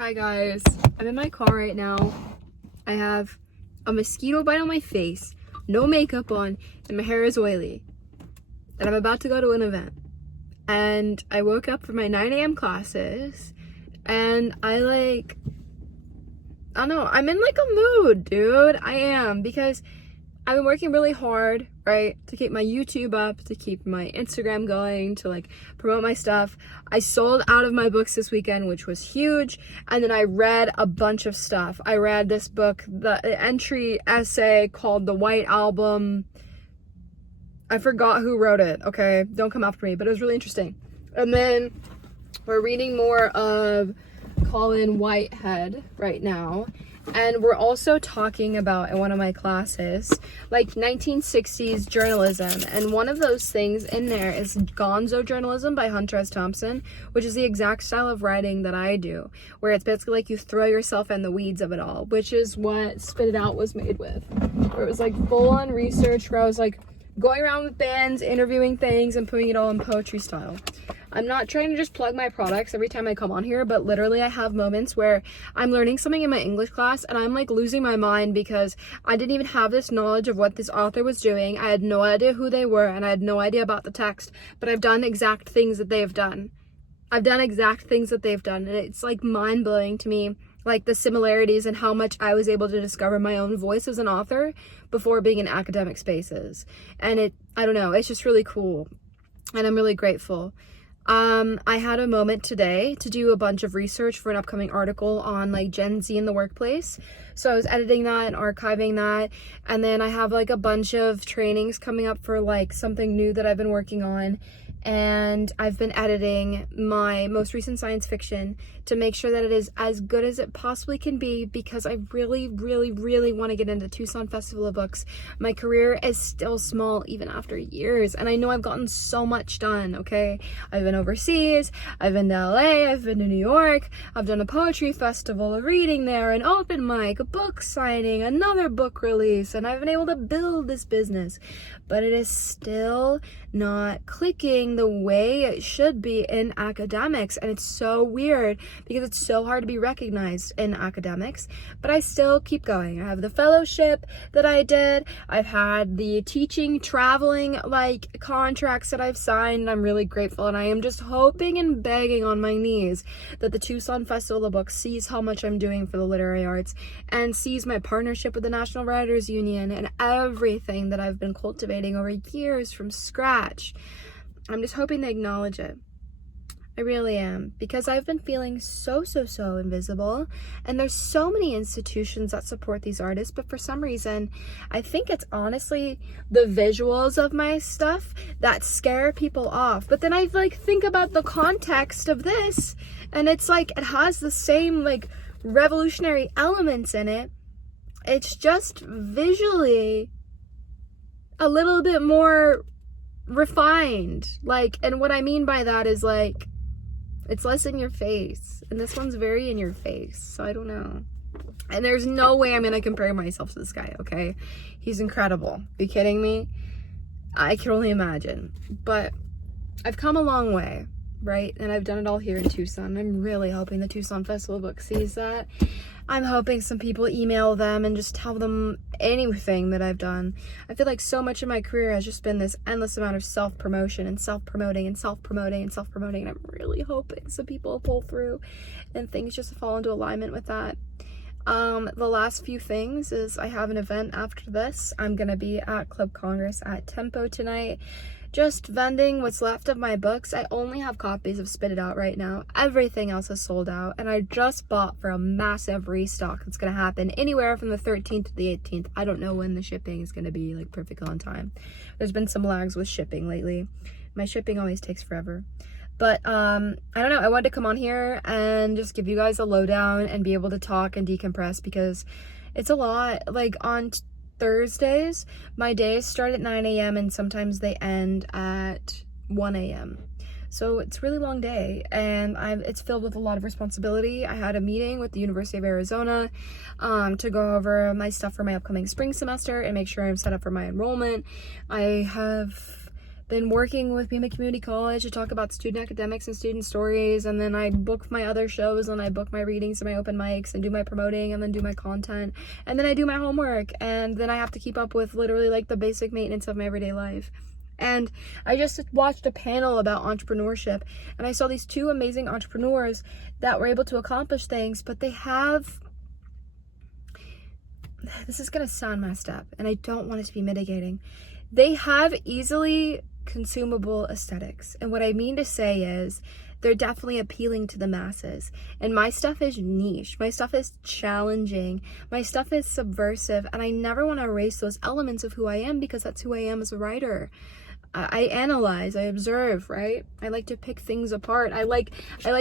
Hi guys, I'm in my car right now. I have a mosquito bite on my face, no makeup on, and my hair is oily. And I'm about to go to an event. And I woke up for my 9 a.m. classes, and I don't know, I'm in like a mood, dude. I am, because I've been working really hard, right, to keep my YouTube up, to keep my Instagram going, to like promote my stuff. I sold out of my books this weekend, which was huge. And then I read a bunch of stuff. I read this book, the entry essay called The White Album. I forgot who wrote it, okay? Don't come after me, but it was really interesting. And then we're reading more of Colin Whitehead right now. And we're also talking about, in one of my classes, like 1960s journalism. And one of those things in there is gonzo journalism by Hunter S. Thompson, which is the exact style of writing that I do, where it's basically like you throw yourself in the weeds of it all, which is what Spit It Out was made with. Where it was like full-on research, where I was like going around with bands, interviewing things, and putting it all in poetry style. I'm not trying to just plug my products every time I come on here, but literally I have moments where I'm learning something in my English class and I'm like losing my mind because I didn't even have this knowledge of what this author was doing. I had no idea who they were and I had no idea about the text, but I've done exact things that they've done. I've done exact things that they've done, and it's like mind-blowing to me, like the similarities and how much I was able to discover my own voice as an author before being in academic spaces. And I don't know, it's just really cool and I'm really grateful. I had a moment today to do a bunch of research for an upcoming article on like Gen Z in the workplace. So I was editing that and archiving that. And then I have like a bunch of trainings coming up for like something new that I've been working on. And I've been editing my most recent science fiction to make sure that it is as good as it possibly can be, because I really, really, really want to get into Tucson Festival of Books. My career is still small even after years, and I know I've gotten so much done, okay? I've been overseas, I've been to LA, I've been to New York, I've done a poetry festival, a reading there, an open mic, a book signing, another book release, and I've been able to build this business, but it is still not clicking the way it should be in academics. And it's so weird because it's so hard to be recognized in academics, but I still keep going. I have the fellowship that I did. I've had the teaching, traveling like contracts that I've signed. I'm really grateful, and I am just hoping and begging on my knees that the Tucson Festival of Books sees how much I'm doing for the literary arts and sees my partnership with the National Writers Union and everything that I've been cultivating over years from scratch. I'm just hoping they acknowledge it. I really am, because I've been feeling so invisible, and there's so many institutions that support these artists, but for some reason I think it's honestly the visuals of my stuff that scare people off. But then I like think about the context of this, and it's like it has the same like revolutionary elements in it. It's just visually a little bit more refined, like, and what I mean by that is like it's less in your face, and this one's very in your face, so I don't know. And there's no way I'm gonna compare myself to this guy, okay? He's incredible. Are you kidding me? I can only imagine. But I've come a long way, right? And I've done it all here in Tucson. I'm really hoping the Tucson Festival of Books sees that. I'm hoping some people email them and just tell them anything that I've done. I feel like so much of my career has just been this endless amount of self-promotion and self-promoting and self-promoting and self-promoting, and I'm really hoping some people pull through and things just fall into alignment with that. The last few things is I have an event after this. I'm gonna be at Club Congress at Tempo tonight, just vending what's left of my books. I only have copies of Spit It Out right now. Everything else is sold out, and I just bought for a massive restock that's gonna happen anywhere from the 13th to the 18th. I don't know when the shipping is gonna be like perfectly on time. There's been some lags with shipping lately. My shipping always takes forever. But I don't know, I wanted to come on here and just give you guys a lowdown and be able to talk and decompress, because it's a lot. Like on Thursdays, my days start at 9 a.m. and sometimes they end at 1 a.m. So it's a really long day, and it's filled with a lot of responsibility. I had a meeting with the University of Arizona to go over my stuff for my upcoming spring semester and make sure I'm set up for my enrollment. I have been working with Pima Community College to talk about student academics and student stories, and then I book my other shows, and I book my readings and my open mics and do my promoting and then do my content, and then I do my homework, and then I have to keep up with literally like the basic maintenance of my everyday life. And I just watched a panel about entrepreneurship, and I saw these two amazing entrepreneurs that were able to accomplish things, but they have, this is gonna sound messed up, and I don't want it to be mitigating, they have easily consumable aesthetics. And what I mean to say is they're definitely appealing to the masses. And my stuff is niche. My stuff is challenging. My stuff is subversive. And I never want to erase those elements of who I am, because that's who I am as a writer. I analyze, I observe, right? I like to pick things apart. I like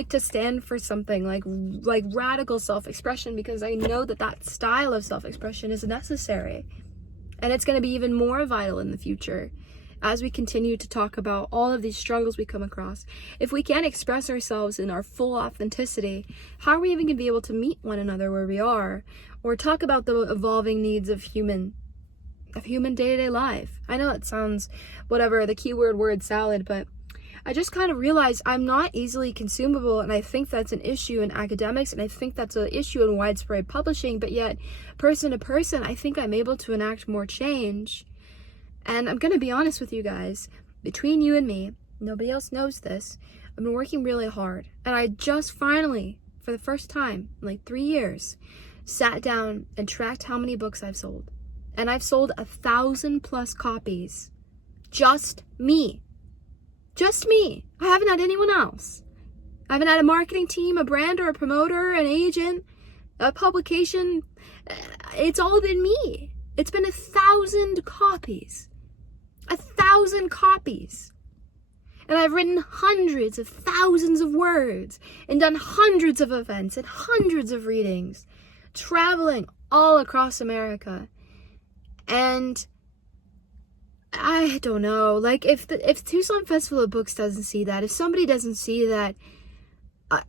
to stand for something like radical self-expression, because I know that that style of self-expression is necessary. And it's going to be even more vital in the future as we continue to talk about all of these struggles we come across. If we can't express ourselves in our full authenticity, how are we even going to be able to meet one another where we are, or talk about the evolving needs of human day-to-day life? I know it sounds whatever, the keyword word salad, but I just kind of realized I'm not easily consumable, and I think that's an issue in academics, and I think that's an issue in widespread publishing, but yet person to person, I think I'm able to enact more change. And I'm going to be honest with you guys, between you and me, nobody else knows this, I've been working really hard, and I just finally, for the first time in like 3 years, sat down and tracked how many books I've sold. And I've sold 1,000+ copies. Just me. Just me. I haven't had anyone else. I haven't had a marketing team, a brand, or a promoter, an agent, a publication. It's all been me. It's been 1,000 copies. 1,000 copies. And I've written hundreds of thousands of words and done hundreds of events and hundreds of readings, traveling all across America. And I don't know, like if Tucson Festival of Books doesn't see that, if somebody doesn't see that,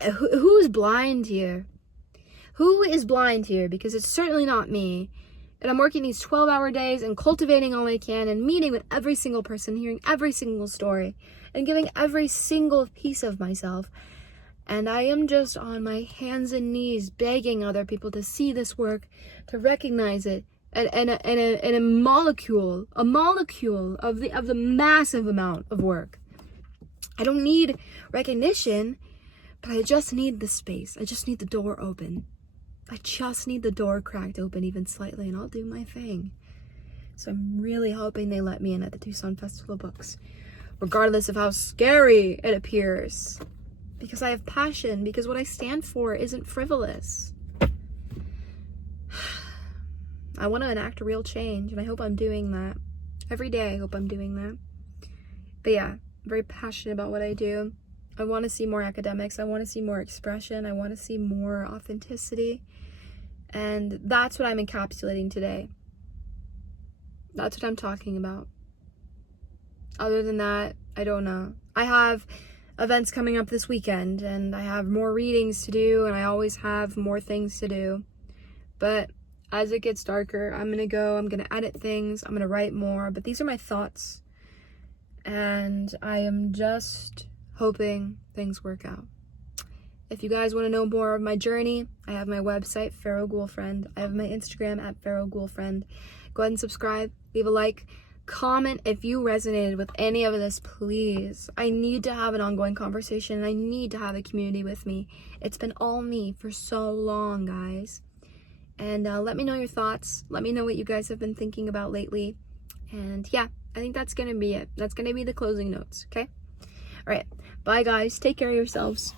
who's blind here? Who is blind here? Because it's certainly not me. And I'm working these 12-hour days and cultivating all I can and meeting with every single person, hearing every single story, and giving every single piece of myself. And I am just on my hands and knees begging other people to see this work, to recognize it, and a molecule of the massive amount of work. I don't need recognition, but I just need the space. I just need the door open. I just need the door cracked open even slightly, and I'll do my thing. So I'm really hoping they let me in at the Tucson Festival of Books, regardless of how scary it appears. Because I have passion, because what I stand for isn't frivolous. I want to enact a real change, and I hope I'm doing that. Every day I hope I'm doing that. But yeah, I'm very passionate about what I do. I want to see more academics. I want to see more expression. I want to see more authenticity. And that's what I'm encapsulating today. That's what I'm talking about. Other than that, I don't know. I have events coming up this weekend, and I have more readings to do, and I always have more things to do. But as it gets darker, I'm going to edit things, I'm going to write more, but these are my thoughts. And I am just hoping things work out. If you guys want to know more of my journey, I have my website, Pharaoh Ghoulfriend. I have my Instagram at Pharaoh Ghoulfriend. Go ahead and subscribe, leave a like, comment if you resonated with any of this, please. I need to have an ongoing conversation, and I need to have a community with me. It's been all me for so long, guys. And let me know your thoughts. Let me know what you guys have been thinking about lately. And yeah, I think that's going to be it. That's going to be the closing notes, okay? All right. Bye, guys. Take care of yourselves.